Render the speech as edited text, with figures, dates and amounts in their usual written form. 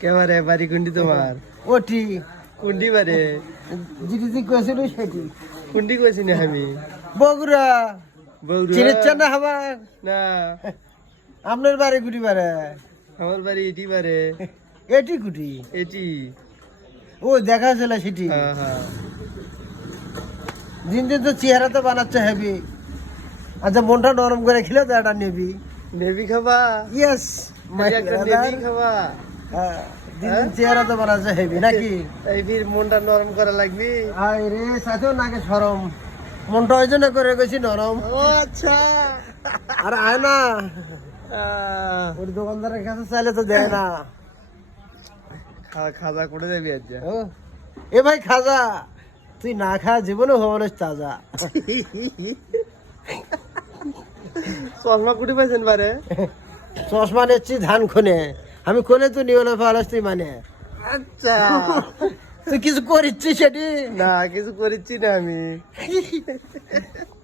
কেবারে বাড়ি কুন্ডি তোমার ওটি কুন্ডি বারে যেটি কইছিল সেটি কুন্ডি কইছি না আমি বগুড়া বগুড়া চিনেছেন না আমার না আপনার বাড়ি গুটি বারে আমার বাড়ি এটি বারে এটি গুটি এটি ও দেখা ছিল সেটি হ্যাঁ হ্যাঁ দিন দিন তো চেহারা তো বানাচ্ছে হেভি আচ্ছা মনটা নরম করে খেলে তো এটা নেবি নেবি খাবা ইয়েস একটা নেবি খাবা দিন দিন চেহারা তো বানাচ্ছে হেভি নাকি এই ফির মনটা নরম করা লাগবে আয় রে সাথেও নাকি সরম মনটা ওই জন্য করে গেছি নরম ও আচ্ছা আর আয় না ওর দোকানদারের কাছে চাইলে তো দেয় না খাজা করে যাবি আজ ও, এ ভাই খাজা তুই না খা জীবনে হবনিস তাজা চশমা কুটি পাইছেন বারে চশমা নিচ্ছি ধান খনে আমি খনে তুই নিয়ে ফেলাস তুই মানে আচ্ছা তুই কিছু করিচ্ছিস সেটি না কিছু করিচ্ছি না আমি